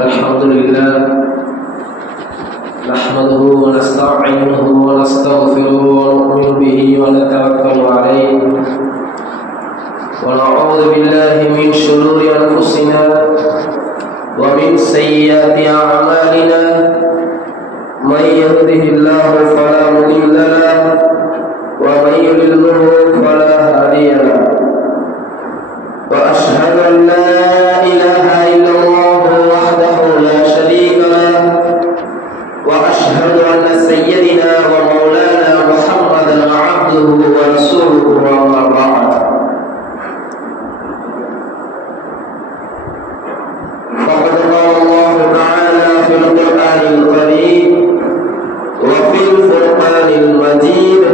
الحمد لله نحمده ونستعينه ونستغفره ونؤمن به ونتوكل عليه ونعوذ بالله من شرور أنفسنا ومن سيئات أعمالنا من يهده الله فلا مضل له ومن يضلل فلا هادي له وأشهد أن لا إله إلا الله وحده لا شريك له وأشهد أن سيدنا ومولانا محمدا عبده ورسوله وما بعد فقد قال الله تعالى في القرآن الكريم وفي الفرقان المجيد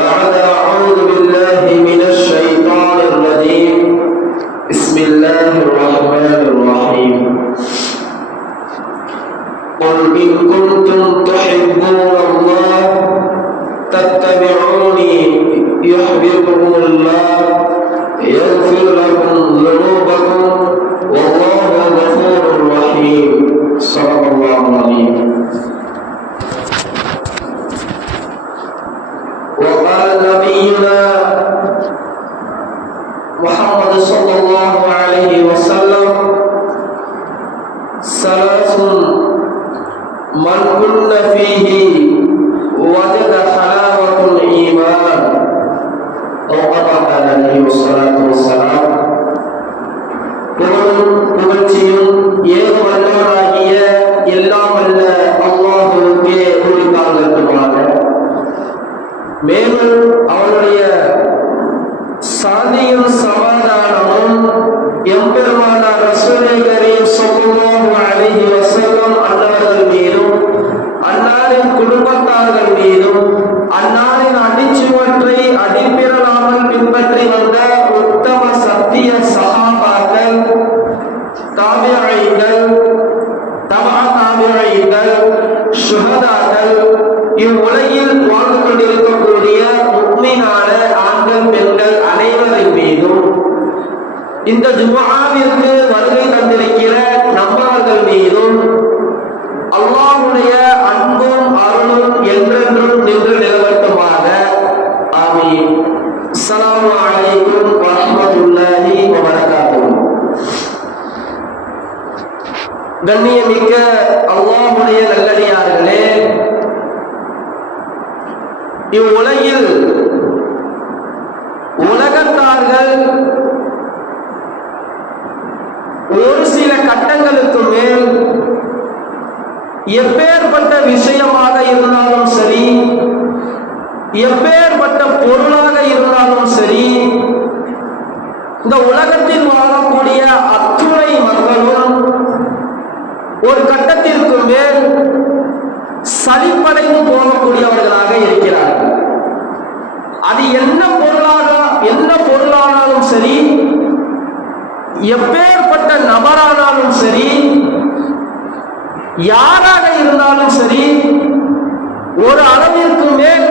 بعد أعوذ بالله من الشيطان الرجيم بسم الله الرحمن الرحيم قل إن كنتم تحبون الله فاتبعوني يحببكم الله يغفر لكم ذنوبكم والله غفور رحيم صدق الله العظيم. وقال نبينا محمد صلى الله عليه وسلم ثلاث من كن فيه وجد حلاوة الإيمان أو قال عليه الصلاة والسلام புகழ்ச்சியும் ஏகவல்லவராகிய எல்லாம் வல்ல அல்லாஹ்வுக்கே உரித்தாகட்டுமாக. மேலும் அவனுடைய சாந்தியும் சமாதானமும் எம்பெருமானார் ரசூலே கரீம் ஸல்லல்லாஹு அலைஹி வஸல்லம் அன்னவர்கள் மீதும் அன்னாரின் குடும்பத்தார்கள் மீதும் அன்னாரின் அடிச்சுவற்றை அடிப்பிரலாமல் பின்பற்றி வந்த உத்தம சத்திய சஹாபாக்கள், தாபிஈன்கள், தபா தாபிஈன்கள், ஷுஹதாக்கள், இவ்வுலகில் வாழ்ந்து கொண்டிருக்கக்கூடிய முஃமினான ஆண்கள் பெண்கள் அனைவரின் மீதும் இந்த ஜும்ஆவிற்கு வருகை தந்திருக்கிற நம்மவர்கள் மீதும் அல்லாஹ்வுடைய அன்பும் அருளும் என்றென்றும் நின்று நிலவட்டுமாக. ஆமீன். அஸ்ஸலாமு அலைக்கும் வரஹ்மத்துல்லாஹி வபரகாத்துஹு. கண்ணியமிக்க அல்லாஹ்வுடைய நல்லடியார்களே, இவ்வுலகில் உலகத்தார்கள் ஒரு சில கட்டங்களுக்கு மேல் எப்பேற்பட்ட விஷயமாக இருந்தாலும் சரி, எப்பேற்பட்ட பொருளாக இருந்தாலும் சரி, இந்த உலகத்தில் வாழக்கூடிய அத்துணை மக்களும் ஒரு கட்டத்திற்கு மேல் சலிப்படைந்து போகக்கூடியவர்களாக இருக்கிறார்கள். அது என்ன பொருளானாலும் சரி, எப்பேற்பட்ட நபரானாலும் சரி, யாராக இருந்தாலும் சரி, ஒரு அளவிற்கு மேல்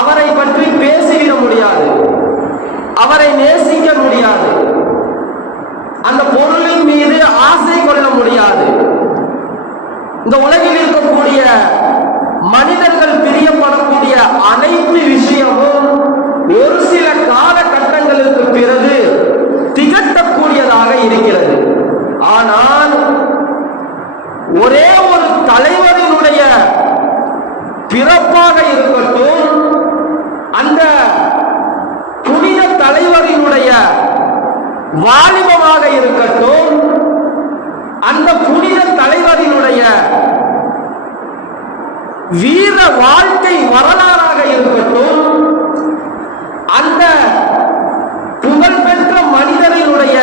அவரை பற்றி பேசிவிட முடியாது, அவரை நேசிக்க முடியாது, அந்த பொருளின் மீது ஆசை கொள்ள முடியாது. இந்த உலகில் இருக்கக்கூடிய மனிதர்கள் பிரியப்படக்கூடிய அனைத்து விஷயமும் ஒரு சில காலகட்டங்களுக்கு பிறகு திகட்டக்கூடியதாக இருக்கிறது. ஆனால் ஒரே ஒரு தலைவரினுடைய பிறப்பாக இருக்கட்டும், அந்த புனித தலைவரினுடைய வாலிபமாக இருக்கட்டும், அந்த புனித தலைவரினுடைய வீர வாழ்க்கை வரலாறாக இருக்கட்டும், அந்த புகழ்பெற்ற மனிதரினுடைய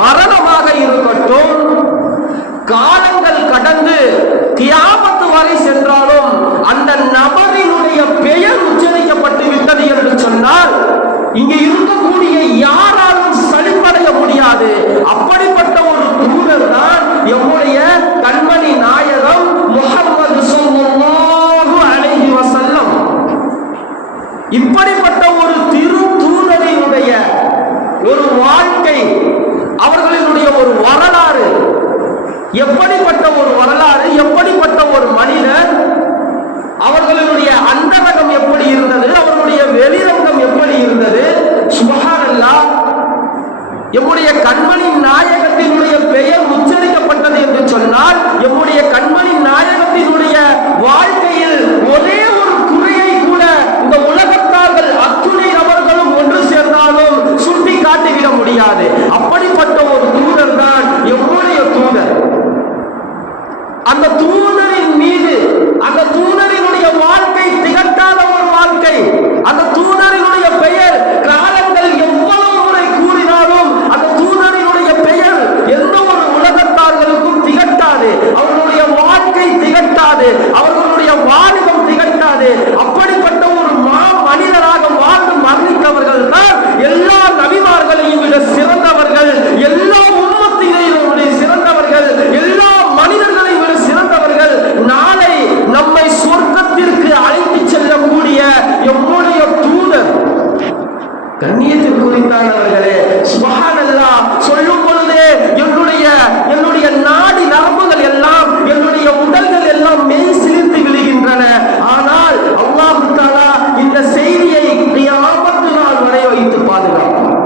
மரணமாக இருக்கட்டும், காலங்கள் கடந்து கியாமத்து வரை சென்றாலும் அந்த நபரினுடைய பெயர் உச்சரிக்கப்பட்டு விட்டது என்று சொன்னால் இங்கே இருக்கக்கூடிய யாராலும் சலிப்படைய முடியாது. அப்படிப்பட்ட ஒரு தூதர் தான் எம்முடைய கண்மணி நாயகம் முஹம்மது ஸல்லல்லாஹு அலைஹி வஸல்லம் எப்படிப்பட்ட ஒரு வரலாறு, எப்படிப்பட்ட ஒரு மனிதர், அவர்களுடைய அந்தரங்கம் எப்படி இருந்தது, அவர்களுடைய வெளிரங்கம் எப்படி இருந்தது. சுப்ஹானல்லாஹ். எம்முடைய கண்மணி நாயகத்தினுடைய பெயர் உச்சரிக்கப்பட்டது என்று சொன்னால், எம்முடைய கண்மணி நாயகத்தினுடைய வாழ்க்கையில் ஒரே ஒரு குறையை கூட இந்த உலகத்தார்கள் அத்துணை நபர்களும் ஒன்று சேர்ந்தாலும் சுட்டி காட்டிவிட முடியாது. அப்படிப்பட்ட ஒரு தூதர் தான் எம்முடைய தூதர். அந்த தூதரின் மீது, அந்த தூதரினுடைய வாழ்க்கை திகட்டாத ஒரு வாழ்க்கை. அந்த தூதரினுடைய பெயர் காலங்கள் எவ்வளவு முறை கூறினாலும் அந்த தூதரினுடைய பெயர் எந்த ஒரு உலகத்தார்களுக்கும் திகட்டாது. அவர்களுடைய வாழ்க்கை திகட்டாது, அவர்களுடைய வாலிபம் திகட்டாது. அப்படிப்பட்ட ஒரு மனிதராக வாழ்ந்து மரணித்தவர்கள் தான் எல்லா நபிமார்களையும் விட சிறந்தவர்கள், எல்லா உம்மத்தினரையும் விட சிறந்தவர்கள், எல்லா மனிதர்களையும் விட சிறந்தவர்கள். நாளை நம்மை சொர்க்கத்திற்கு அழைத்து செல்லக்கூடிய எம்முடைய தூதர். கண்ணியத்திற்குரித்தானவர்களே, சுப்ஹானல்லாஹ். சொல்லும் பொழுதே என்னுடைய நாடி நரம்புகள் எல்லாம், என்னுடைய உடல்கள் எல்லாம் மெய் சிலிர்த்து விழுகின்றன. ஆனால் அல்லாஹ் தஆலா இந்த செய்தியை கியாமத் நாள் வரை வைத்து பாதுகாப்பார்.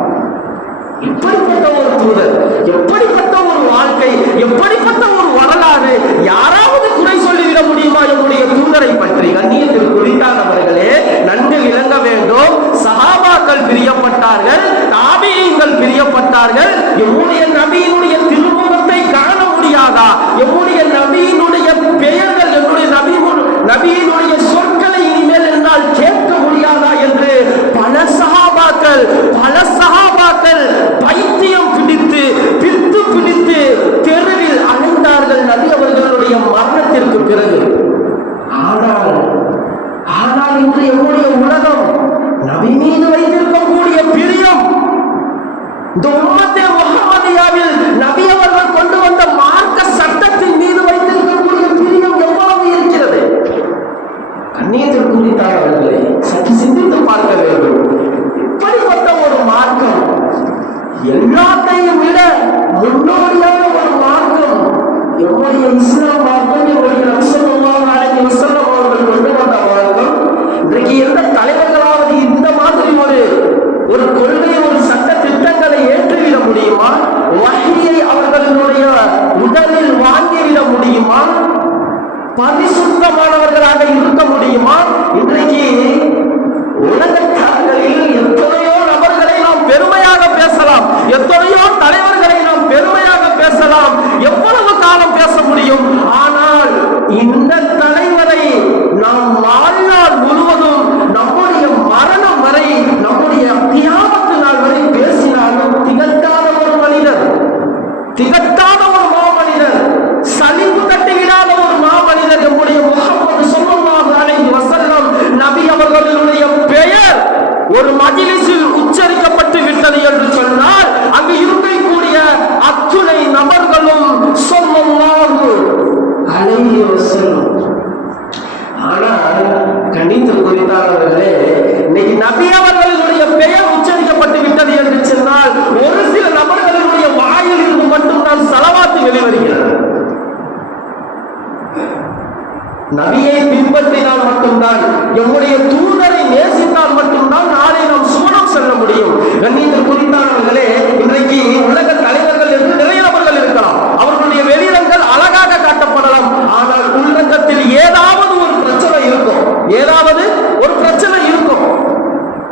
இப்படிப்பட்ட ஒரு தூதர், எப்படிப்பட்ட ஒரு வாழ்க்கை, எப்படிப்பட்ட ஒரு வரலாறு. யாராவது குறை சொல்லிவிட முடியுமா என்னுடைய தூதரை பற்றி? கண்ணியத்தில் குறித்தானவர்களே, நன்கு விளங்க வேண்டும். சஹாபாக்கள் பிரியப்பட்டார்கள், தாபீங்கள் பிரியப்பட்டார்கள். எம்முடைய நபியினுடைய திருமுகத்தை காண முடியாதா? எம்முடைய நபியினுடைய பெயர்கள், என்னுடைய நபியினுடைய சொற்களை இனிமேல் என்னால் கேட்க முடியாதா என்று பல சஹாபாக்கள் பைத்தியம் பிடித்து, பித்து பிடித்து தெருவில் அலைந்தார்கள் நபி அவர்களுடைய மரணத்திற்கு பிறகு. ஆனால் இன்று எம்முடைய உலகம் நபி மீது வைத்திருக்கக்கூடிய பிரியம், இந்த உம்மத்தே முஹம்மதியாவில் நபி அவர்கள் கொண்டு வந்த மார்க்க சட்டத்தின் மீது வைத்திருக்கக்கூடிய பிரியம் எவ்வளவு இருக்கிறது? கண்ணியத்திற்குரித்தானவர்களே, சற்று சிந்தித்து பார்க்க வேண்டும். இப்படிப்பட்ட ஒரு மார்க்கம், எல்லாத்தையும் விட முன்னோடியான ஒரு மார்க்கம் எம்முடைய இஸ்லாம் மார்க்கம், எம்முடைய நபி ஸல்லல்லாஹு அலைஹி வஸல்லம் அவர்கள் கொண்டு வந்த மார்க்கம். இன்றைக்கு எந்த தலைவர்களாவது இந்த மாதிரி ஒரு கொள்கை, ஒரு சட்ட திட்டங்களை ஏற்றுவிட முடியுமா? வஹ்யை அவர்களுடைய உடலில் வாங்கிவிட முடியுமா? பரிசுத்தமானவர்களாக இருக்க முடியுமா? இன்றைக்கு உலகத்தார்களில் எத்தனையோ நபர்களை நாம் பெருமையாக பேசலாம், எத்தனையோ தலைவர்களை நாம் பெருமையாக பேசலாம், எவ்வளவு காலம் பேச முடியும்? ஆனால் இந்த தலைவரை நாம் வாழ்நாள் முழுவதும், நம்முடைய மரணம் வரை, நம்முடைய கியாமத் நாள் வரை பேசினாலும் திகட்டாத ஒரு மனிதர், திகட்டாத ஒரு மாமனிதர், சலிப்பு கட்டிவிடாத ஒரு மாமனிதர் நம்முடைய முஹம்மது ஸல்லல்லாஹு அலைஹி வஸல்லம் நபி அவர்களுடைய பெயர் ஒரு மஜ்லிஸில் உச்சரிக்கப்பட்டு விட்டது என்று சொன்னால் அங்கு இருக்கக்கூடிய அத்துணை நபர்களும் ஸல்லல்லாஹு அலைஹி வஸல்லம். ஆனால் கண்ணியத்திற்குரித்தானவர்களே, இன்னைக்கு நபி அவர்களுடைய பெயர் உச்சரிக்கப்பட்டு விட்டது என்று சொன்னால் ஒரு சில நபர்களுடைய வாயில் இருந்து மட்டும்தான் ஸலவாத்து வெளிவருகிறது. நபியை பின்பற்றினால் மட்டும்தான், எம்முடைய தூதரை நேசித்தால் மட்டும்தான் நாளை நாம் சுவனம் செல்ல முடியும். கண்ணியத்திற்குரித்தானவர்களே, இன்றைக்கு உலக தலைவர்கள் என்று நிறைய நபர்கள் இருக்கலாம், அவர்களுடைய வெளிரங்கள் அழகாக காட்டப்படலாம். ஆனால் உள்ளங்கத்தில் ஏதாவது ஒரு பிரச்சனை இருக்கும், ஏதாவது ஒரு பிரச்சனை இருக்கும்.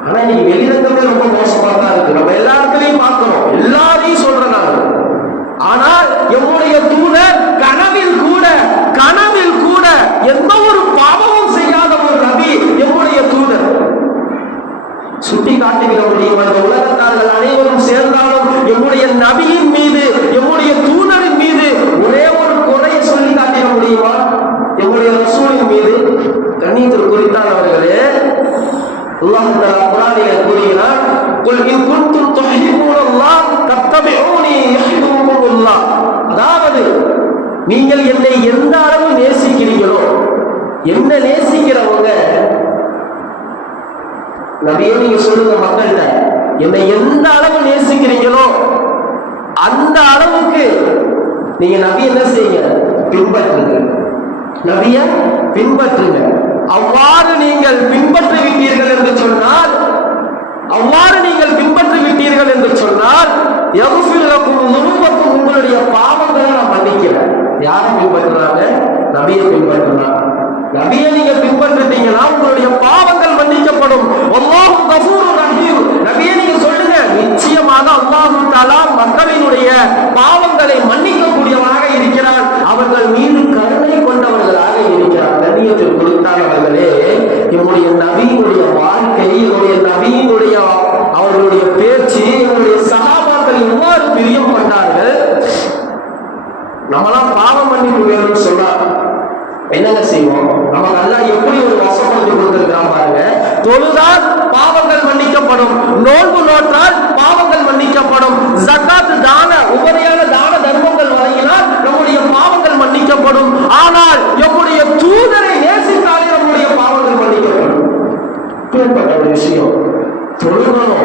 ஆனா நீ வெளிரங்கமே ரொம்ப மோசமா தான் இருக்கு. நம்ம எல்லா இடத்துலையும் பார்க்கிறோம், எல்லாரையும் சொல்றேன் நான். ஆனால் எம்முடைய தூதர் கனவில் கூட எந்த ஒரு பாவமும் செய்யாத ஒரு நபி எம்முடைய தூதர். சுட்டி காட்டுகிற முடியும். அந்த உலகத்தார்கள் அனைவரும் சேர்ந்தாலும் எம்முடைய நபியின் மீது, எம்முடைய தூதரின் மீது ஒரே ஒரு குறையை சொல்லி காட்டிட முடியுமா? எம்முடைய ரசூலின் மீது. கண்ணியத்திற்குரித்தானவர்களே, அல்லாஹ் தஆலா குர்ஆனிலே கூறுகிறார், குல் இன் குன்தும் துஹிப்பூனல்லாஹ் தத்தபிஊனி யுஹிப்புக்குமுல்லாஹ். அதாவது நீங்கள் என்னை எந்த அளவு நேசிக்கிறீர்களோ, என்ன நேசிக்கிறவங்க நபியே நீங்க சொல்லுங்க மக்கள்கிட்ட, என்னை எந்த அளவு நேசிக்கிறீங்களோ அந்த அளவுக்கு நீங்க நபி என்ன செய்யுங்க? பின்பற்றுங்க. நபிய பின்பற்றுங்க. அவ்வாறு நீங்கள் பின்பற்றி விட்டீர்கள் என்று சொன்னால், உங்களுடைய பாவங்களை நான் மன்னிக்கிறேன். யாரை பின்பற்றுறாங்க? நபியை பின்பற்றுறாங்க. நபியை நீங்க பின்பற்றிட்டீங்கன்னா உங்களுடைய பாவங்கள் மன்னிக்கப்படும். அல்லாஹ் கஃபூருர் ரஹீம். நபியை நீங்க சொல்லுங்க, நிச்சயமாக அல்லாஹ் தஆலா மக்களினுடைய பாவங்களை மன்னிக்கக்கூடியவனாக இருக்கிறான், அவர்கள் மீது கருணை கொண்டவர்களாக இருக்கிறார். கண்ணியத்தில் கொடுத்தானவர்களே, நம்முடைய நபியினுடைய வாழ்க்கை, நம்முடைய நபியினுடைய அவர்களுடைய பேச்சு, நம்முடைய சஹாபாக்கள் எவ்வாறு பிரியம் கொண்டார்கள். நம்மளாம் பாவம் மன்னிப்பு வேணும்னு சொன்னா என்னங்க செய்வோம்? நமக்கு அல்லாஹ் எப்படி ஒரு வசப்படுத்தி கொடுத்திருக்கான் பாருங்க. தொழுதால் பாவங்கள் மன்னிக்கப்படும், நோன்பு நோற்றால் பாவங்கள் மன்னிக்கப்படும், ஜகாத் தான உபரியான தான தர்மங்கள் வழங்கினால் நம்முடைய பாவங்கள் மன்னிக்கப்படும். ஆனால் நம்முடைய தூதரை நேசித்தாலே நம்முடைய பாவங்கள் மன்னிக்கப்படும். இப்படிப்பட்ட ஒரு விஷயம். தொழுகணும்,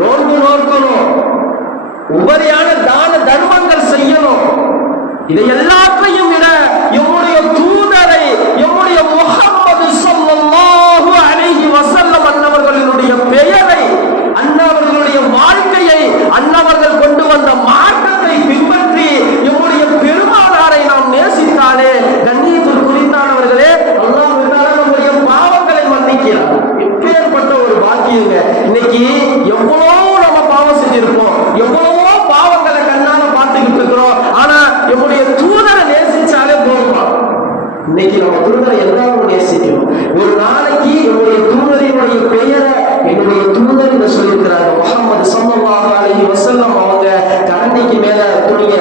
நோன்பு நோக்கணும், உபரியான தான தர்மங்கள் செய்யணும். இதை எல்லாத்தையும் விட நம்முடைய தூதரை, நம்முடைய முஹம்மது ஸல்லல்லாஹு அலைஹி வஸல்லம் அன்னவர்களுடைய பெயரை, அன்னவர்களுடைய வாழ்க்கையை, அன்னவர்கள் கொண்டு வந்த மாற்றத்தை பின்பற்றி நம்முடைய பெருமானாரை நாம் நேசித்தாலே கண்ணியத்தில் குறித்தானவர்களே, அல்லாஹ் தஆலா நம்முடைய பாவங்களை மன்னிக்கிறார். எப்பேற்பட்ட ஒரு பாக்கியங்க. இன்னைக்கு எவ்வளவு நம்ம பாவம் செஞ்சிருப்போம், எவ்வளவோ பாவங்களை கண்ணால பார்த்துக்கிட்டு இருக்கிறோம். ஆனா நம்முடைய தூதரை நேசிச்சாலே போதுமா? இன்னைக்கு நம்ம தூதரை எல்லாரும் நேசிக்கணும். ஒரு நாளைக்கு என்னுடைய தூதரினுடைய பெயரை என்னுடைய தூதர் என்று சொல்லியிருக்கிறாங்க. முஹம்மது ஸல்லல்லாஹு அலைஹி வஸல்லம் அவங்க கரண்டைக்கு மேல துணிய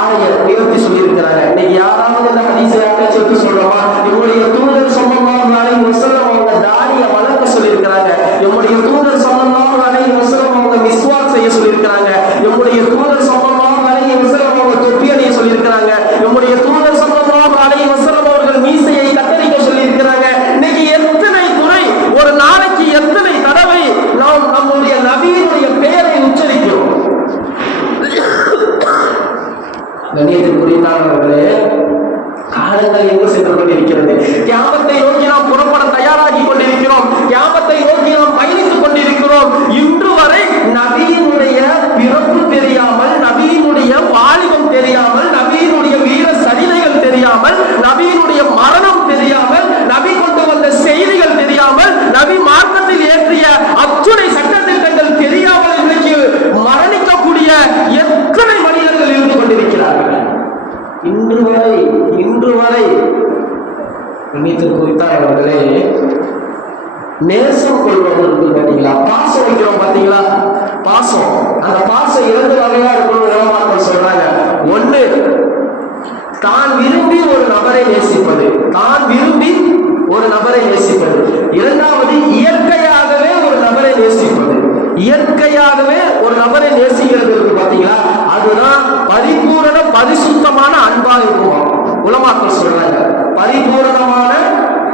ஆடைய உயர்த்தி சொல்லியிருக்கிறாங்க. இன்னைக்கு யாராவது இந்த ஹதீஸை யாராச்சும் சொல்றோமா? என்னுடைய தூதர் ஸல்லல்லாஹு அலைஹி வஸல்லம் அவங்க தாடியை வளர்க்க சொல்லியிருக்கிறாங்க. நம்முடைய தூதர் ஸல்லல்லாஹு அலைஹி வஸல்லம் அவங்க மிஸ்வாக் செய்ய சொல்லியிருக்கிறாங்க. நம்முடைய தூதர் ஸல்லல்லாஹு அலைஹி வஸல்லம் அவங்க தொப்பி அணிய சொல்லியிருக்கிறாங்க. நம்முடைய தூதர் ஸல்லல்லாஹு அலைஹி வஸல்லம் அவர்கள் மீசையை கத்தரிக்க சொல்லியிருக்கிறாங்க. இன்னைக்கு எத்தனை துறை, ஒரு நாளைக்கு எத்தனை தடவை நாம் நம்முடைய நபியினுடைய பெயரை உச்சரிக்கிறோம். கண்ணியத்தில் குறித்தானவர்களே, காலங்கள் எங்கு சென்று கொண்டிருக்கிறது? கியாமத்தை நோக்கி நாம் புறப்பட தயாராகி கொண்டிருக்கிறோம். கியாமத்தை நோக்கி நாம் பயணித்துக் கொண்டிருக்கிறோம். இன்று வரை நபியினுடைய பிறப்பு தெரியாமல், நபியினுடைய வாலிபம் தெரியாமல், நபியினுடைய வீர சரிதைகள் தெரியாமல், நபியினுடைய மரணம் தெரியாமல், நபி கொண்டு வந்த செய்திகள் தெரியாமல், நபி மார்க்கத்தில் ஏற்றிய அத்துணை சட்டத்திட்டங்கள் தெரியாமல் இன்றைக்கு மரணிக்கக்கூடிய எத்தனை மனிதர்கள் இருந்து கொண்டிருக்கிறார்கள். இன்று வரை கண்ணியத்தில் குறித்தானவர்களே, நேசம் கொள்வது பார்த்தீங்களா? பாசம் வைக்கிறோம் பார்த்தீங்களா? பாசம், அந்த பாசம் 2 வகையா இருக்கணும். உலமாக்கள் சொல்றாங்க. ஒண்ணு, தான் விரும்பி ஒரு நபரை நேசிப்பது, தான் விரும்பி ஒரு நபரை நேசிப்பது. இரண்டாவது, இயற்கையாகவே ஒரு நபரை நேசிப்பது. இயற்கையாகவே ஒரு நபரை நேசிக்கிறது இருக்கு பார்த்தீங்களா? அதுதான் பரிபூரண பரிசுத்தமான அன்பா இருக்குமா? உலமாக்கள் சொல்றாங்க, பரிபூரணமான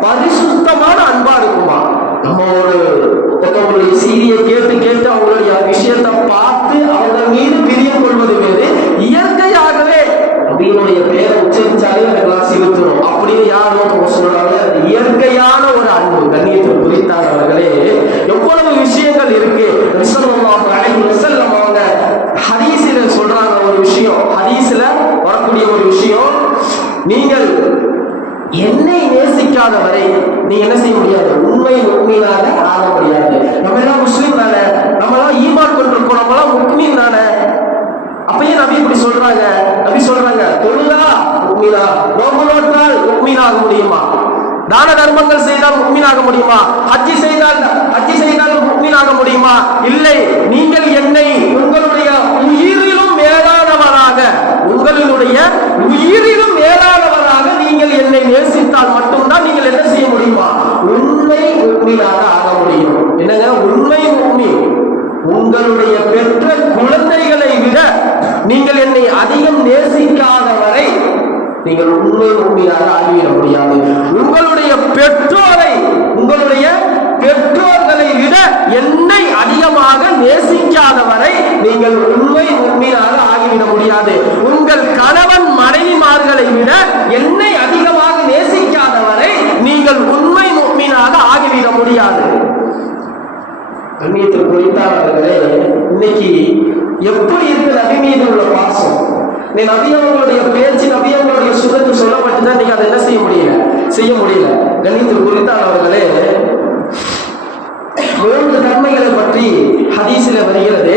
பரிசுத்தமான அன்பா இருக்குமா? நம்ம ஒருத்தவங்களுடைய செய்தியை கேட்டு அவங்களுடைய விஷயத்தை பார்த்து அவர்கள் மீது பிரியம் கொள்வது வேறு, இயற்கையாகவே அப்படின்னுடைய பெயரை உச்சரிச்சாலே எனக்குலாம் சிரித்துரும் அப்படின்னு யாரும் சொல்றாங்க. இயற்கையான ஒரு அன்பு. கண்ணியத்தில் குறித்தானவர்களே, எவ்வளவு விஷயங்கள் இருக்கு. ஸல்லல்லாஹு அலைஹி வஸல்லம் அவங்க ஹதீஸில சொல்றாங்க ஒரு விஷயம், ஹதீஸ்ல வரக்கூடிய ஒரு விஷயம், நீங்கள் என்னை நேசிக்காத வரை நீங்க என்ன செய்ய முடியாது, உண்மை முக்மீனாக ஆக முடியாது. நம்ம எல்லாம் முஸ்லீம் தானே, நம்ம எல்லாம் ஈமான் கொண்டிருக்கோம், நம்ம எல்லாம் முக்மீன் தானே. அப்பயே நபி இப்படி சொல்றாங்க. நபி சொல்றாங்க, தொழுதா முக்மீனா, நோன்பு நோற்றால் முக்மீனாக முடியுமா? தான தர்மங்கள் செய்தால் முக்மீனாக முடியுமா? ஹஜ்ஜி செய்தால் முக்மீனாக முடியுமா? இல்லை. நீங்கள் என்னை உங்களுடைய உயிரிலும் மேலானவராக, உங்களுடைய உயிரிலும் மேலானவராக நீங்கள் என்னை நேசித்தால் மட்டும்தான் நீங்கள் என்ன செய்ய முடியுமா? உண்மை முக்மீனாக ஆக முடியும். என்னங்க உண்மை முக்மீன்? உங்களுடைய பெற்ற குழந்தைகளை விட நீங்கள் என்னை அதிகம் நேசிக்காத வரை நீங்கள் உண்மை முக்மீனாக ஆகிவிட முடியாது. உங்களுடைய பெற்றோர்களை விட என்னை அதிகமாக நேசிக்காத வரை நீங்கள் உண்மை முக்மீனாக ஆகிவிட முடியாது. உங்கள் கணவன் நேசிப்பதை விட என்னை அதிகமாக நேசிக்காதவரை நீங்கள் உண்மை முஃமினாக ஆகிவிட முடியாது. கண்ணியத்தில் குறித்தாளர்களே, இன்னைக்கு எப்படி இருக்கு நபி மீது உள்ள பாசம்? நீ நபியவங்களுடைய பேச்சு, நபியவங்களுடைய சுகத்து சொல்லப்பட்டுதான் நீங்க அதை என்ன செய்ய முடியல. கண்ணியத்தில் குறித்தாளர்களே, 3 தன்மைகளை பற்றி ஹதீஸில் வருகிறது.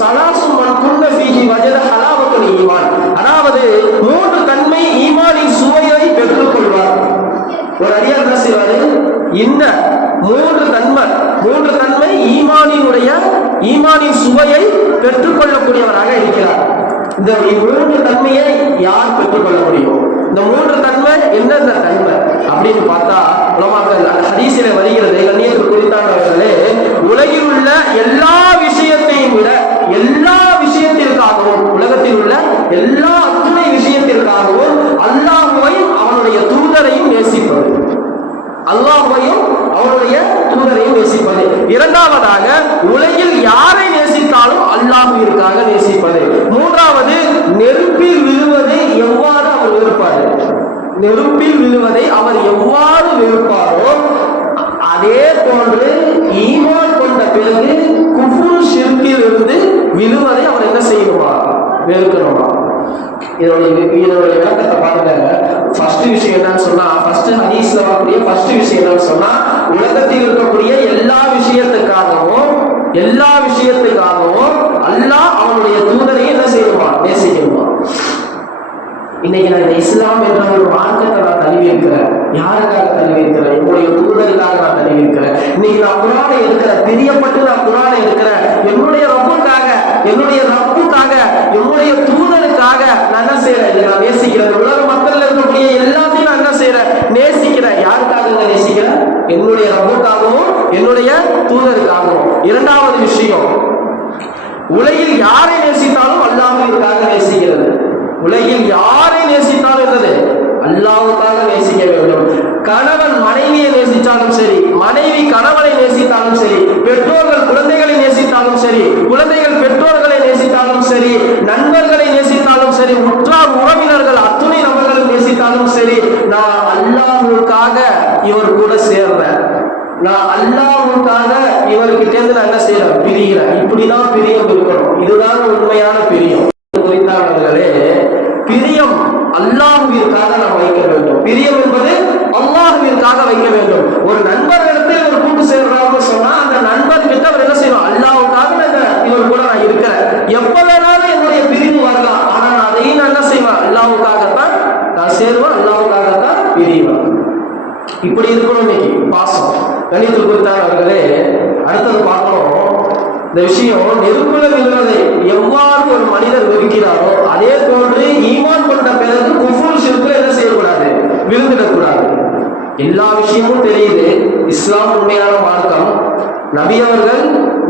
சலாசும் மன் குன்ன ஃபீஹி வஜத ஹலாவத்துல் ஈமான். அதாவது 3 தன்மை ஈமானின் சுவையை பெற்றுக் கொள்வார். ஒரு அடியார் என்ன செய்வாரு? இந்த 3 தன்மை ஈமானின் சுவையை பெற்றுக் கொள்ளக்கூடியவராக இருக்கிறார். இந்த 3 தன்மையை யார் பெற்றுக்கொள்ள முடியும்? இந்த 3 தன்மை என்னென்ன தன்மை அப்படின்னு பார்த்தா உலமாக்கள் அந்த ஹதீஸிலே வருகிறது. கண்ணியத்தில் குறித்தானவர்களே, உலகில் உள்ள எல்லா விஷயத்தையும் விட எல்லா விஷயத்திற்காகவும், உலகத்தில் உள்ள எல்லா அத்துணை விஷயத்திற்காகவும் அல்லாஹ்வையும் அவனுடைய தூதரையும் நேசிப்பது. அல்லாஹ்வையும் அவனுடைய தூதரையும் நேசிப்பது. இரண்டாவதாக, உலகில் யாரை நேசித்தாலும் அல்லாஹ்விற்காக நேசிப்பது. மூன்றாவது, நெருப்பில் விழுவதை எவ்வாறு அவர் வெறுப்பார், நெருப்பில் விழுவதை அவர் எவ்வாறு வெறுப்பாரோ அதே போன்று ஈமான் கொண்ட பிறகு குஃப்ர் ஷிர்கில் இருந்து விழுவதை அவர் என்ன செய்யணுமா? வெறுக்கணுமா? இதோட விளக்கத்தை பாருங்க. ஃபர்ஸ்ட் விஷயம் என்னன்னு சொன்னா, ஃபர்ஸ்ட் ஹதீஸ்ல வரக்கூடிய ஃபர்ஸ்ட் விஷயம் என்னன்னு சொன்னா, உலகத்தில் இருக்கக்கூடிய எல்லா விஷயத்துக்காகவும் அல்லாஹ் அவனுடைய தூதரை என்ன செய்யணுமா? நேசிக்கணுமா? இன்னைக்கு நான் இந்த இஸ்லாம் என்ற ஒரு மார்க்கத்தை நான் தழுவி இருக்கிறேன். யாருக்காக தழுவி இருக்கிறேன்? என்னுடைய தூதருக்காக நான் தழுவி இருக்கிறேன். இன்னைக்கு நான் குரானை இருக்கிறேன், பிரியப்பட்டு நான் குரானை இருக்கிறேன். என்னுடைய ரப்புக்காக, என்னுடைய தூதருக்காக நான் என்ன செய்யறேன்? இதை நான் நேசிக்கிறேன். உலக மக்கள் இருக்கக்கூடிய எல்லாத்தையும் நான் என்ன செய்யறேன்? நேசிக்கிறேன். யாருக்காக நேசிக்கிறேன்? என்னுடைய ரப்புக்காகவும் என்னுடைய தூதருக்காகவும். இரண்டாவது விஷயம், உலகில் யாரை நேசித்தாலும் அல்லாஹ்விற்காக நேசிக்கிறது. உலகில் யாரை நேசித்தாலும் என்னது? அல்லாஹ்வுக்காக நேசிக்க வேண்டும். கணவன் மனைவியை நேசித்தாலும் சரி, மனைவி கணவனை நேசித்தாலும் சரி, பெற்றோர்கள் குழந்தைகளை நேசித்தாலும் சரி, குழந்தைகள் பெற்றோர்களை நேசித்தாலும் சரி, நண்பர்களை நேசித்தாலும் சரி, உற்றார் உறவினர்கள் அத்துணை நபர்களும் நேசித்தாலும் சரி, நான் அல்லாஹ்வுக்காக இவர் கூட சேர்றேன், நான் அல்லாஹ்வுக்காக இவர்கிட்ட இருந்து நான் என்ன செய்யறேன்? பிரிகிறேன். இப்படிதான் பிரியம் இருக்கணும். இதுதான் உண்மையான பிரியம். குறித்தாளர்களே, பிரியம் அல்லாஹ்விற்காக நாம் வைக்க வேண்டும். பிரியம் என்பது அல்லாஹ்விற்காக வைக்க வேண்டும். ஒரு நண்பர்களிடத்தில் ஒரு கூட்டு சேர்றாங்க சொன்னா அந்த நண்பர் கிட்ட அவர் என்ன செய்யணும்? அல்லாஹ்வுக்காக இவர் கூட நான் இருக்கிறேன், எப்ப வேணாலும் என்னுடைய பிரிவு வரலாம், ஆனா நான் அதையும் நான் என்ன செய்வேன்? அல்லாஹ்வுக்காகத்தான் நான் சேருவேன், அல்லாஹ்வுக்காகத்தான் பிரிவேன். இப்படி இருக்கணும் இன்னைக்கு பாசம். கணிதத்தில் குறித்தானவர்களே, அடுத்தது பார்க்கணும். இந்த விஷயம் நெருப்புல விழுவதை எவ்வாறு ஒரு மனிதர் வெறுக்கிறாரோ அதே போன்று ஈமான் கொண்ட பிறகு குஃப்ர் ஷிர்க்ல என்ன செய்யக்கூடாது? விழுந்துடக்கூடாது. எல்லா விஷயமும் தெரியுது. இஸ்லாம் உண்மையான மார்க்கம், நபி அவர்கள்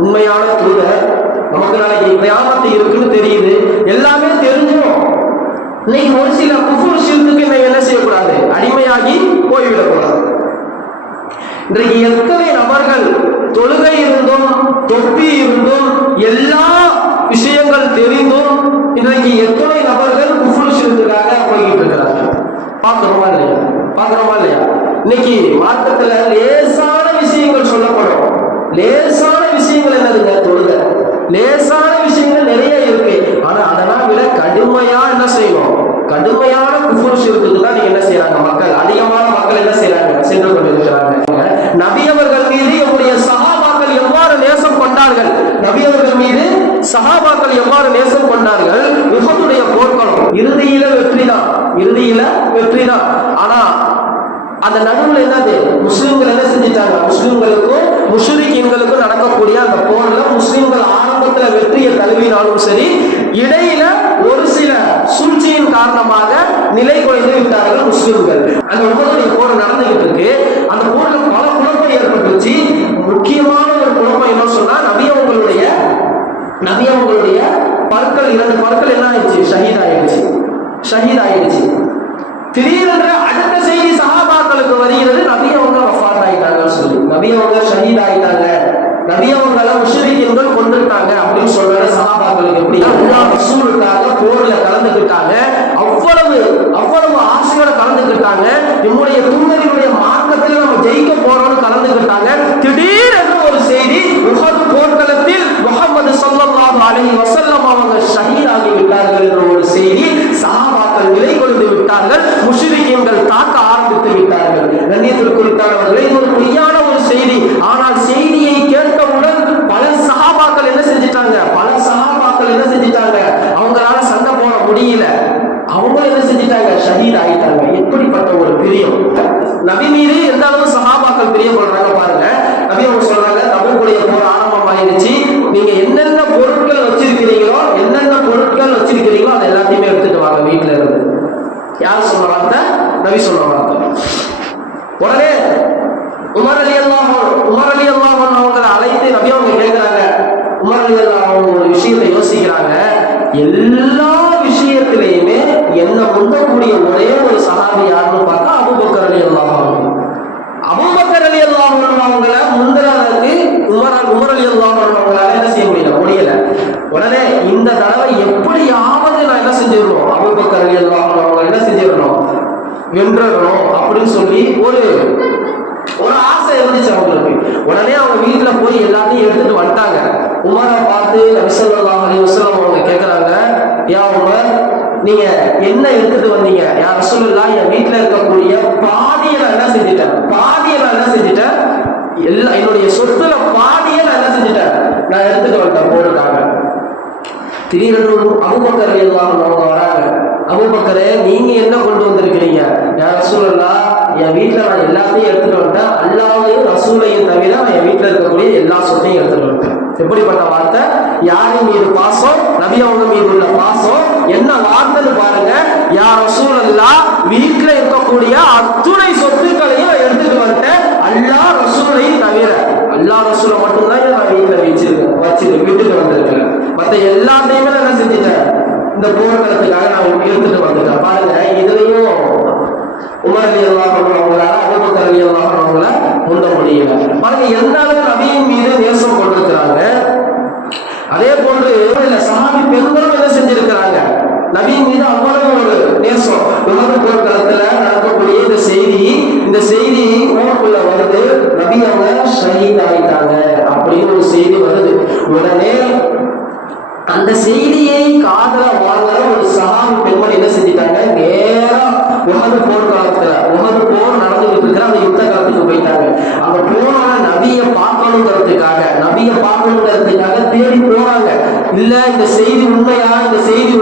உண்மையான தூதர், நமக்கு நாளைக்கு கியாமத் இருக்குன்னு தெரியுது. எல்லாமே தெரிஞ்சிடும். இன்னைக்கு ஒரு சில குஃப்ர் ஷிர்க்குக்கு என்ன செய்யக்கூடாது? அடிமையாகி போய்விடக்கூடாது. இன்றைக்கு எத்தனை நபர்கள் தொழுகை இருந்தும் தொப்பி இருந்தும் எல்லா விஷயங்கள் தெரிந்தும் இன்றைக்கு எத்தனை நபர்கள் குஃப்ர் ஷிர்க்குக்காக போய்கிட்டு இருக்கிறார்கள்? பார்க்கிறோமா இல்லையா? இன்னைக்கு மார்க்கத்துல லேசான விஷயங்கள் சொல்லப்படும். லேசான விஷயங்கள் என்னதுங்க? தொழுகை. லேசான விஷயங்கள் நிறைய இருக்கு. ஆனா அதெல்லாம் விட கடுமையா என்ன செய்யணும்? கடுமையான குஃப்ர் ஷிர்க்குக்கு தான் நீங்க என்ன செய்யறாங்க? மக்கள், அதிகமான மக்கள் என்ன செய்யறாங்க? சென்று கொண்டிருக்கிறாங்க. நபி அவர்கள் மீது நம்முடைய சஹாபாக்கள் எவ்வாறு நேசம் கொண்டார்கள்? நபி அவர்கள் மீது சஹாபாக்கள் எவ்வாறு நேசம் கொண்டார்கள்? உஹதுடைய போர்க்களம் இறுதியில வெற்றிதான். ஆனா அந்த நடுவில் என்னது? முஸ்லிம்கள் என்ன செஞ்சிட்டாங்க? முஸ்லிம்களுக்கும் முஷ்ரிக்கீன்களுக்கும் நடக்கக்கூடிய அந்த போர்ல முஸ்லிம்கள் ஆரம்பத்துல வெற்றியை தழுவினாலும் சரி, இடையில ஒரு சில சூழ்ச்சியின் காரணமாக நிலை குலைந்து விட்டார்கள் முஸ்லிம்கள். அந்த உஹதுடைய போர் நடந்துகிட்டு இருக்கு. அந்த போர்ல பல குழப்பம் ஏற்பட்டுச்சு. முக்கியமான ஒரு குழப்பம் என்ன சொன்னா, நபி அவங்களுடைய பற்கள், 2 பற்கள் என்ன ஆயிடுச்சு? ஷஹீத் ஆயிடுச்சு. திடீரென்று அடுத்த செய்தி சஹாபாக்களுக்கு வருகிறது, நபி அவங்க வஃபாத் ஆயிட்டாங்கன்னு சொல்லி. நபி அவங்க ஷஹீத் ஆயிட்டாங்க, நபி அவங்கள முஷ்ரிக்கீன்கள் கொன்றுட்டாங்க அப்படின்னு சொல்ற சஹாபாக்களுக்கு எப்படி? அல்லாஹ் ரசூலுக்காக போர்ல கலந்துக்கிட்டாங்க. அவ்வளவு அவங்களும் என்ன செஞ்சிட்டாங்க, ஷஹீத் ஆயிட்டாங்க. எப்படிப்பட்ட ஒரு பிரியம் நபி மீது எந்த அளவு சஹாபாக்கள் பிரியப்படுறாங்க பாருங்க. நபி அவங்க சொல்றாங்க, தபூக்குடைய போர் ஆரம்பம் ஆயிடுச்சு, நீங்க என்னென்ன பொருட்கள் வச்சிருக்கிறீங்களோ அது எல்லாத்தையுமே எடுத்துட்டு வாங்க வீட்டுல இருந்து. யார் சொன்ன வார்த்தை? நபி சொன்ன வார்த்தை. உடனே உமர் அலி அல்லாஹ் அவங்களை அழைத்து நபி அவங்க கேட்கிறாங்க. உமர் அலி அல்லாஹ் அவங்க ஒரு விஷயத்தை யோசிக்கிறாங்க. எல்லா விஷயத்திலையுமே என்ன முந்தக்கூடிய ஒரே ஒரு சஹாபி யாருன்னு பார்த்தா அபூபக்கர் ரலியல்லாஹு அன்ஹு. அபூபக்கர் ரலியல்லாஹு அன்ஹு அவங்கள முந்தறதுக்கு உமர் ரலியல்லாஹு அன்ஹு அவங்களால என்ன செய்ய முடியல. உடனே இந்த தடவை எப்படியாவது நான் என்ன செஞ்சிடணும், அபூபக்கர் ரலியல்லாஹு அன்ஹு அவங்க என்ன செஞ்சிடணும், வென்றணும் அப்படின்னு சொல்லி ஒரு ஆசை இருந்துச்சு அவங்களுக்கு. உடனே அவங்க வீட்டுல போய் எல்லாத்தையும் எடுத்துட்டு வந்துட்டாங்க. உமரை பார்த்து நபி ஸல்லல்லாஹு அலைஹி வஸல்லம் அவங்க கேட்கிறாங்க, யா உமர், நீங்க என்ன எடுத்துட்டு வந்தீங்க? யா ரசூலுல்லாஹ், என் வீட்டுல இருக்கக்கூடிய பாதியை நான் என்ன செஞ்சுட்டேன், எல்லாம் என்னுடைய சொத்துல பாதியை நான் என்ன செஞ்சுட்டேன், நான் எடுத்துட்டு வந்துட்டேன் போருக்காக. திடீரென்று அபூபக்கர் ரலியல்லாஹு அன்ஹு அவங்க வராங்க. அபூபக்கரே, நீங்க என்ன கொண்டு வந்திருக்கிறீங்க? யா ரசூலுல்லாஹ், என் வீட்டுல நான் எல்லாத்தையும் எடுத்துட்டு வந்துட்டேன், அல்லாஹ்வையும் ரசூலையும் தவிர நான் என் வீட்டுல இருக்கக்கூடிய எல்லா சொத்தையும் எடுத்துட்டு வந்துட்டேன். எப்படிப்பட்ட வார்த்தை! யாரின் மீது பாசம், நபி அவங்க மீது உள்ள பாசம் என்ன வார்த்தைன்னு பாருங்க. யா ரசூலல்லாஹ், வீட்டுல இருக்கக்கூடிய அத்துணை சொத்துக்களையும் எடுத்துட்டு வந்துட்டேன், அல்லாஹ் ரசூலையும் தவிர. அல்லாஹ் ரசூலை மட்டும்தான் நான் வீட்டுல விட்டுட்டு வந்திருக்கேன். மற்ற எல்லாத்தையுமே நான் என்ன செஞ்சுட்டேன், இந்த போர்க்களத்துக்காக நான் எடுத்துட்டு வந்துட்டேன். பாருங்க, இதுலயும் உமர் ரலியல்லாஹு அன்ஹு அவங்களால அபூபக்கர் ரலியல்லாஹு அன்ஹு அவங்கள முந்த முடியல. பாருங்க எந்த அளவுக்கு நபியின் மீது நேசம் கொண்டிருக்கிறாங்க. அதே போன்று சஹாபி பெண்களும் என்ன செஞ்சிருக்கிறாங்க, நபியின் மீது அவ்வளவு ஒரு நேசம். உலக போர்க்களத்துல நடக்கக்கூடிய இந்த செய்தி உலகக்குள்ள வருது, நபி அவங்க ஷஹீத் ஆயிட்டாங்க அப்படின்னு ஒரு செய்தி வருது. உடனே அந்த செய்தியை காதல வாங்குற ஒரு சஹாபி பெண்மணி என்ன செஞ்சிட்டாங்க, நேரா உஹது போர்க்களத்துல, உஹது போர் நடந்துகிட்டு இருக்கிற அந்த யுத்த களத்துக்கு போயிட்டாங்க. அங்க போன நபியை பார்க்கணுங்கிறதுக்காக தேடி போறாங்க. இல்ல இந்த செய்தி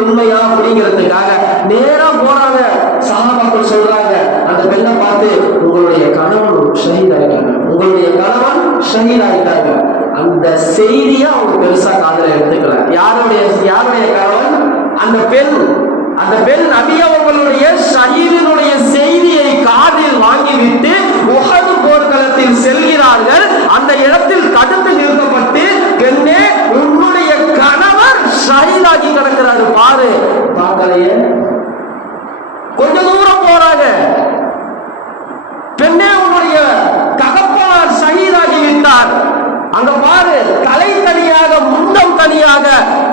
உண்மையா அப்படிங்கிறதுக்காக நேரா போறாங்க. சஹாபாக்கள் சொல்றாங்க, அந்த பெண்ணை பார்த்து, உங்களுடைய கணவன் ஷஹீத் ஆயிட்டாங்க. அந்த செய்தியை அவங்க பெருசா காதல எடுத்துக்கல. யாருடைய கணவன்? அந்த பெண் நபி அவர்களுடைய ஷஹீதினுடைய செய்தியை காதில் வாங்கிவிட்டு உஹது போர்க்களத்தில் செல்கிறார்கள். அந்த இடத்தில் தடுத்து நிறுத்தப்பட்டு, பெண்ணே, உன்னுடைய கணவர் ஷஹீதாகி கிடக்கிறாரு பாரு. பார்க்கலையே, கொஞ்ச தூரம் போறாங்க. பெண்ணே, உன்னுடைய தகப்பனார் ஷஹீதாகி விட்டார். அங்க பாரு, தலை தனியாக, முண்டம் தனியாக,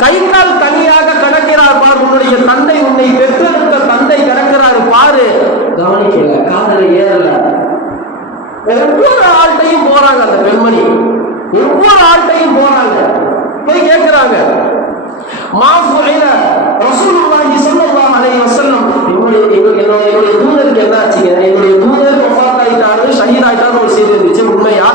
கை கால் தனியாக கிடக்கிறார் பாரு. உன்னுடைய தந்தை, உன்னை பெற்றெடுத்த தந்தை கிடக்கிறாரு பாரு. கவனிக்கல, காதல ஏறல. ஒவ்வொரு ஆள்கிட்டையும் போறாங்க அந்த பெண்மணி, ஒவ்வொரு ஆள்கிட்டையும் போறாங்க. போய் கேட்கிறாங்க, மாஃபுஇல ரசூலுல்லாஹி ஸல்லல்லாஹு அலைஹி வஸல்லம், என்னுடைய தூதருக்கு என்ன ஆச்சுங்க? என்னுடைய தூதர் வஃபாத் ஆயிட்டாரு, ஷஹீத் ஆயிட்டாரு ஒரு செய்தி இருந்துச்சு, உண்மையா?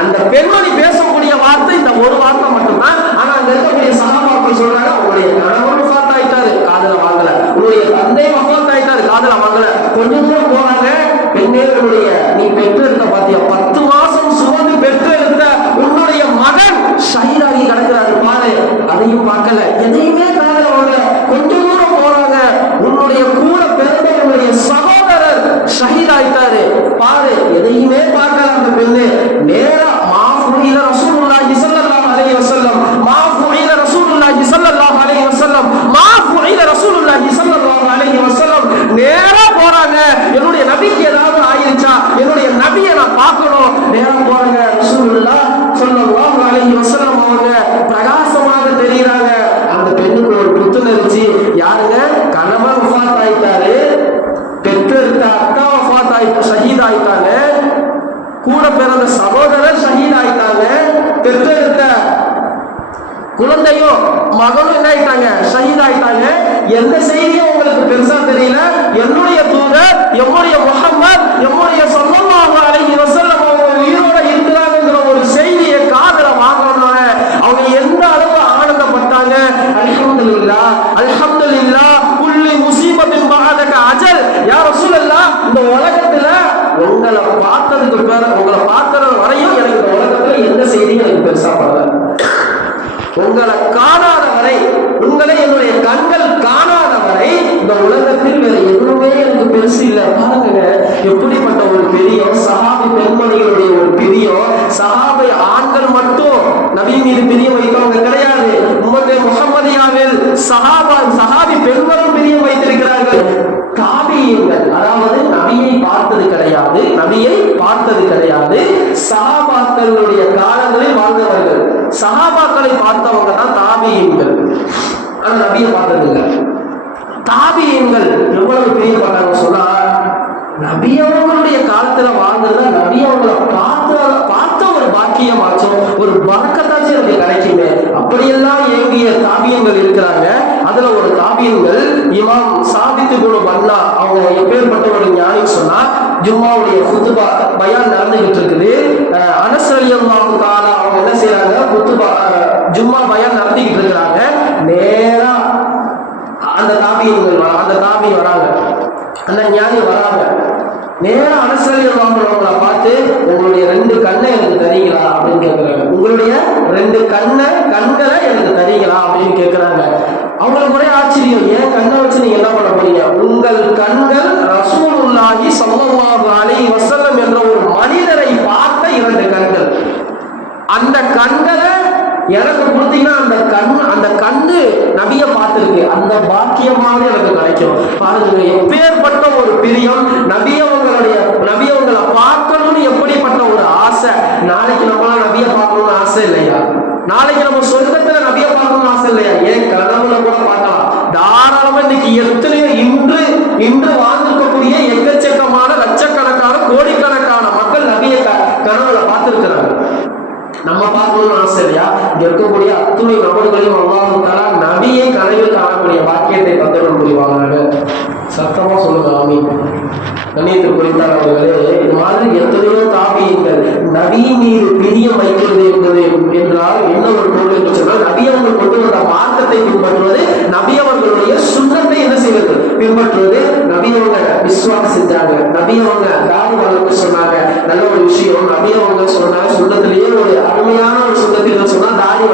அந்த பெண்மணி பேசக்கூடிய வார்த்தை இந்த ஒரு வார்த்தை மட்டும்தான். ஆனா அங்க இருக்கக்கூடிய சஹாபாக்கள் சொல்றாங்க, உங்களுடைய கணவன் வஃபாத் ஆயிட்டாரு, காதல வாங்கல. உன்னுடைய தந்தை வஃபாத் ஆயிட்டாரு, காதல வாங்கல. கொஞ்சம் தூரம் போறாங்க. பெண்ணே, நீ பெற்றெடுத்த பாத்தியா, 10 மாசம் சுமந்து பெற்றெடுத்த உன்னுடைய மகன் ஷஹீதாகி கிடக்கிறாரு பாரு. அதையும் பார்க்கல, எதையுமே காதல வாங்கல. கொஞ்சம் தூரம் போறாங்க. உன்னுடைய கூட பிறந்த உன்னுடைய சகோதரர் ஷஹீத் ஆயிட்டாரு பாரு. எதையுமே பார்க்கல அந்த பெண்ணு. நேரா மாஃபுஇல ரசூலுல்லாஹி ஸல்லல்லாஹு அலைஹி வஸல்லம், மாஃபுஇல ரசூலுல்லாஹி ஸல்லல்லாஹு அலைஹி வஸல்லம், மாஃபுஇல ரசூலுல்லாஹி ஸல்லல்லாஹு அலைஹி வஸல்லம். நேரா போறாங்க. என்னுடைய நபிக்கு ஏதாவது ஆயிருச்சா, என்னுடைய நபியை நான் பார்க்கணும். நேரா போறாங்க. ரசூலுல்லாஹ் ஸல்லல்லாஹு அலைஹி வஸல்லம் அவங்க பிரகாசமாக தெரியுறாங்க. அந்த பெண்ணுக்கு ஒரு புத்துணர்ச்சி. யாருங்க? கணவன் வஃபாத் ஆயிட்டாரு, பெற்றெடுத்த அக்கா வஃபாத் ஆயிட்டு ஷஹீத் ஆயிட்டாங்க, கூட பிறந்த சகோதரர் ஷஹீத் ஆயிட்டாங்க, பெற்றெடுத்த குழந்தையும் மகனும் என்ன ஆயிட்டாங்க, ஷஹீத் ஆயிட்டாங்க. எந்த செய்தியும் உங்களுக்கு பெருசா தெரியல. என்னுடைய தூதர், என்னுடைய முஹம்மத், என்னுடைய ஸல்லல்லாஹு அலைஹி வஸல்லம் அவங்க உயிரோட இருக்கிறாங்கங்கிற ஒரு செய்தியை காதுல வாங்கணும்னு அவங்க எந்த அளவு ஆனந்தப்பட்டாங்க. அல்ஹம்துலில்லாஹ், அல்ஹம்துலில்லாஹ், குல்லி முஸீபத்தின் பஅத எப்படிப்பட்ட ஒரு பிரியம், சஹாபி பெண்மணிகளுடைய ஒரு பிரியம். சஹாபை ஆண்கள் மட்டும் நபி மீது பிரியம் வைத்தவங்க கிடையாது. உம்மத்தே முஹம்மதியாவில் சஹாபி பெண்களும் பிரியம் வைத்திருக்கிறார்கள். தாபியீன்கள், அதாவது நபியை பார்த்தது கிடையாது, சஹாபாக்களுடைய காலங்களில் வாழ்ந்தவர்கள். சஹாபாக்களை பார்த்தவங்க தான் தாபியீன்கள், ஆனா நபியை பார்த்தது இல்லை. தாபியீன்கள் எவ்வளவு பிரியப்பட்டாங்க சொன்னா, நபி அவங்களுடைய காலத்துல வாழ்ந்தது நபி அவங்களை பார்த்த ஒரு பாக்கியமாச்சும் ஒரு பறக்கத்தாச்சும் எனக்கு கிடைக்குமே, அப்படியெல்லாம் ஏங்கிய தாபியன்கள் இருக்கிறாங்க. அதுல ஒரு தாபியன்கள் இமாம் சாபித்து குணு பன்னா, அவங்க எப்பேற்பட்ட ஒரு ஞானி சொன்னா, ஜும்மாவுடைய குத்துபா பயான் நடந்துகிட்டு இருக்குது. அனஸ் ரலியல்லாஹு தஆலா அவங்க என்ன செய்யறாங்க, குத்துபா ஜும்மா பயான் நடத்திக்கிட்டு இருக்கிறாங்க. நேரா அந்த தாபி வராங்க, அந்த ஞானி வராங்க. நேரம் அனஸ் ரலியல்லாஹு அவங்களை பார்த்து, உங்களுடைய 2 கண்ணை எனக்கு தரீங்களா அப்படின்னு கேட்கிறாங்க. உங்களுடைய 2 கண்களை எனக்கு தரீங்களா அப்படின்னு கேட்கிறாங்க. அவங்களுக்கு ஒரே ஆச்சரியம், ஏன் கண்ணை வச்சு நீங்க என்ன பண்ண போறீங்க? உங்கள் கண்கள் ரசூலுல்லாஹி ஸல்லல்லாஹு அலைஹி வஸல்லம் என்ற ஒரு மனிதரை பார்த்த 2 கண்கள். அந்த கண்களை எனக்கு கொடுத்தீங்கன்னா அந்த கண்ணு நபியை பார்த்திருக்கு, அந்த பாக்கியமாவது எனக்கு கிடைக்கும். பாருங்க எப்பேற்பட்ட ஒரு பிரியம், நபியவங்களை பார்க்கணும்னு எப்படிப்பட்ட ஒரு ஆசை. நாளைக்கு நம்மளாம் நபியை பார்க்கணும்னு ஆசை இல்லையா? நாளைக்கு நம்ம சொர்க்கத்துல நபியை பார்க்கணும்னு ஆசை இல்லையா? ஏன் கனவுல கூட பார்க்கலாம். தாராளமா இன்னைக்கு எத்தனையோ இன்று வாழ்ந்திருக்கக்கூடிய எக்கச்சக்கமான லட்சக்கணக்கான கோடிக்கணக்கான மக்கள் நபியை கனவுல பார்த்திருக்கிறாங்க. நம்ம பார்க்கணும்னு ஆசை இல்லையா? இங்க இருக்கக்கூடிய அத்துணை நபர்களையும் அல்லாஹ் தஆலா நபியை கனவில் காணக்கூடிய பாக்கியத்தை தந்தருள் புரிவாங்க. சத்தமா சொல்லுங்க ஆமீன். கண்ணியத்தில் குறித்தார் அவர்களே, இது மாதிரி எத்தனையோ தாபியங்கள் நபி மீது பிரியம் வைக்கிறது என்றால் என்ன ஒரு பொருள் என்று சொன்னால், நபி அவர்கள் கொண்டு வந்த மார்க்கத்தை பின்பற்றுவது, நபி அவர்களுடைய சுன்னத்தை என்ன செய்வது பின்பற்றுவது. நபி அவங்க விஸ்வாசம் செஞ்சாங்க, நபி அவங்க தாடி வளர்க்க சொன்னாங்க, நல்ல ஒரு விஷயம். நபி அவங்க சொன்னாங்க, சுன்னத்திலேயே ஒரு அருமையான ஒரு சுன்னத்தில் சொன்னா தாடி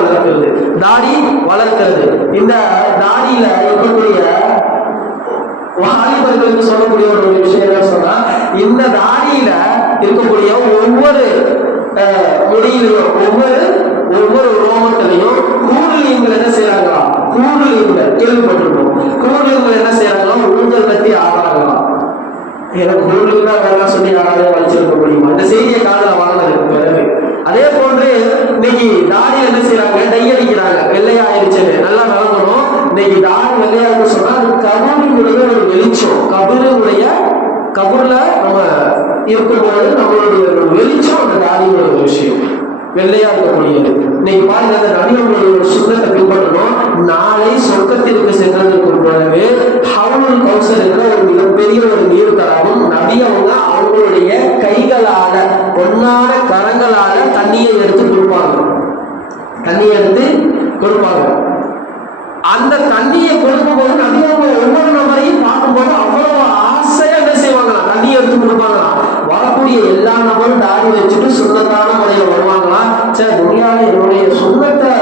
வளர்க்கிறது. இந்த தாடியில இருக்கக்கூடிய வாலிபர்களுக்கு சொல்லக்கூடிய ஒரு விஷயம் என்ன சொன்னா, இந்த தாடியில இருக்கக்கூடிய ஒவ்வொரு முடியிலையும் ஒவ்வொரு ரோமத்திலையும் கூடுலியங்கள் என்ன செய்யறாங்களா, கேள்விப்பட்டிருக்கோம். கூடுலியங்கள் என்ன செய்யறாங்களா, ஊஞ்சல் கட்டி ஆடுறாங்களாம். எனக்கு கூடுலியம் தான் வேணா சொல்லி யாராலையும் வலிச்சிருக்க முடியுமா? இந்த செய்தியை காதல வாங்கினதுக்கு பிறகு அதே போன்று இன்னைக்கு தாடி என்ன செய்யறாங்க, டை அடிக்கிறாங்க, வெள்ளையா ஆயிடுச்சு. நல்லா விளங்கணும், இன்னைக்கு தாடி வெள்ளையா இருக்கு சொன்னா அது கபூரினுடைய ஒரு வெளிச்சம். கபூர்ல நம்ம இருக்கும்போது நம்மளுடைய ஒரு வெளிச்சம் அந்த தாடியோட ஒரு விஷயம் வெள்ளையா இருக்கக்கூடியது. இன்னைக்கு பாருங்க, அந்த நபிகளுடைய ஒரு சுண்ணத்தை பின்பற்றணும். நாளை சொர்க்கத்திற்கு சென்றதற்கு பிறகு ஹவுலுல் கௌசர் என்ற ஒரு மிகப்பெரிய ஒரு நீர் தராகும். நபி அவங்க அவங்களுடைய கைகளால, பொன்னான கரங்களால தண்ணியை எடுத்து கொடுப்பாங்க. அந்த தண்ணியை கொடுக்கும்போது நபி அவங்க ஒவ்வொரு நபரையும் பார்க்கும்போது அவ்வளவு ஆசையா என்ன செய்வாங்களா, தண்ணியை எடுத்து கொடுப்பாங்களா. வரக்கூடிய எல்லா நபரும் தாடி வச்சுட்டு சுண்ணத்தான முறையில வருவாங்களா. சரி, துனியால என்னுடைய சுண்ணத்தை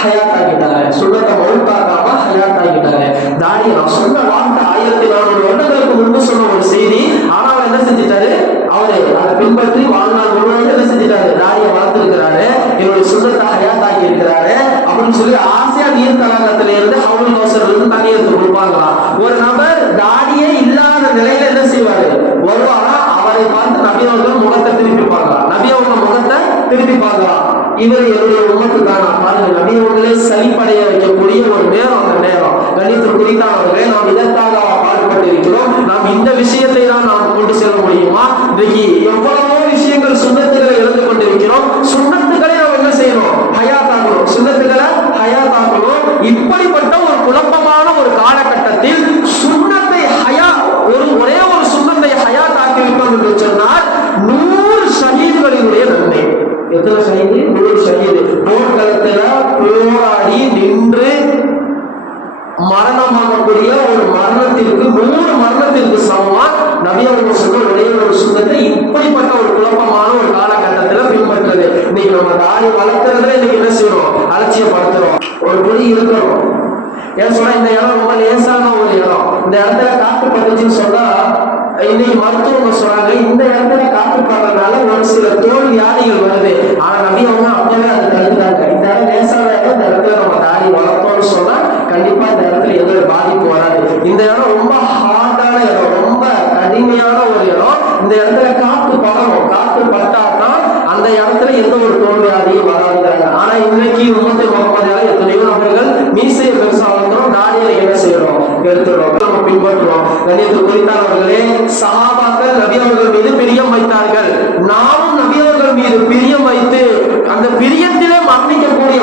ஹயாத் ஆகிட்டாங்க, சுண்ணத்தை மௌத்தாக்காம ஹயாத் ஆகிட்டாங்க. தாடியை நான் சொன்ன வார்த்தை 1400 வருடங்களுக்கு முன்பு சொன்ன ஒரு செய்தி. ஆனால் என்ன செஞ்சிட்டாரு, அவரு அதை பின்பற்றி வாழ்நாள் முழுவதும் என்ன செஞ்சிட்டாரு, தாடியை வளர்த்திருக்கிறாரு, என்னுடைய சுண்ணத்தை ஹயாத் ஆகி இருக்கிறாரு அப்படின்னு சொல்லி ஆசையா நீர் தடாகத்தில இருந்து ஹவுலுல் கௌசர்ல இருந்து தண்ணி எடுத்து கொடுப்பாங்களா. ஒரு நபர் தாடியே இல்லாத நிலையில என்ன செய்வாரு, வருவாரா, அவரை பார்த்து நபி அவர்கள் முகத்தை திருப்பி பார்க்கலாம். இவர் என்னுடைய உமத்து தானா. பாருங்க, நபி அவர்களே சலிப்படைய வைக்கக்கூடிய ஒரு நேரம், அந்த நேரம் கணித்து குறித்தானவர்களே, நாம் இதற்காக பாடுபட்டு இருக்கிறோம். நாம் இந்த விஷயத்தை தான் நாம் கொண்டு செல்ல முடியுமா? இன்னைக்கு எவ்வளவோ விஷயங்கள் சுண்ணத்துகளை இழந்து கொண்டிருக்கிறோம். சுண்ணத்துக்களை நாம் என்ன செய்யணும், ஹயாத்தாக்கணும். சுண்ணத்துக்களை ஹயாத்தாக்கணும். இப்படிப்பட்ட ஒரு குழப்பமான ஒரு காலகட்டத்தில் சுண்ணத்தை ஒரே ஒரு சுண்ணத்தை ஹயாத்தாக்கி விட்டோம் என்று சொன்னால் 100 ஷஹீதுகளினுடைய நன்மை. எத்தனை ஷஹீது? 100 ஷஹீது. போர்க்களத்துல போராடி நின்று மரணமாகக்கூடிய ஒரு மரணத்திற்கு 100 மரணத்திற்கு சமமா நபி அவர்கள் சொன்ன ஒரே ஒரு சுண்ணத்தை இப்படிப்பட்ட ஒரு குழப்பமான ஒரு காலகட்டத்தில் பின்பற்றுறது. இன்னைக்கு நம்ம தாடி வளர்த்துறதுல இன்னைக்கு என்ன செய்யறோம், அலட்சியப்படுத்துறோம். ஒரு பொடி இருக்கணும். ஏன் சொன்னா, இந்த இடம் ரொம்ப லேசான ஒரு இடம். இந்த இடத்துல காற்று பட்டுச்சுன்னு சொன்னா இன்னைக்கு மருத்துவங்க சொல்றாங்க இந்த இடத்துல காத்து படுறதுனால ஒரு சில தோல் வியாதிகள் வருது. ஆனா நபி அவங்க அப்பவே அதை தடுத்தாங்க. இந்த இடம் லேசான இடம், இந்த இடத்துல நம்ம தாடி வளர்ப்போம்னு சொன்னா கண்டிப்பா இந்த இடத்துல எந்த ஒரு பாதிப்பு வராது. இந்த இடம் ரொம்ப ஹார்டான இடம், ரொம்ப கடுமையான ஒரு இடம். இந்த இடத்துல காத்து படணும், காத்து பட்டாதான் அந்த இடத்துல எந்த ஒரு தோல் வியாதியும் வராதுங்கிறாங்க. ஆனா இன்னைக்கு உம்மத்து முகமதியால எத்தனையோ நபர்கள் மீசையை பெருசா வளர்க்கிறோம், தாடியை என்ன செய்யறோம், எடுத்துறோம், நம்ம பின்பற்றுறோம். கண்ணியத்து குறித்தானவர்களே, சஹாபாக்கள் நபி அவர்கள் மீது பிரியம் வைத்தார்கள். நாமும் நபி அவர்கள் மீது பிரியம் வைத்து அந்த பிரியத்திலே மரணிக்கக்கூடிய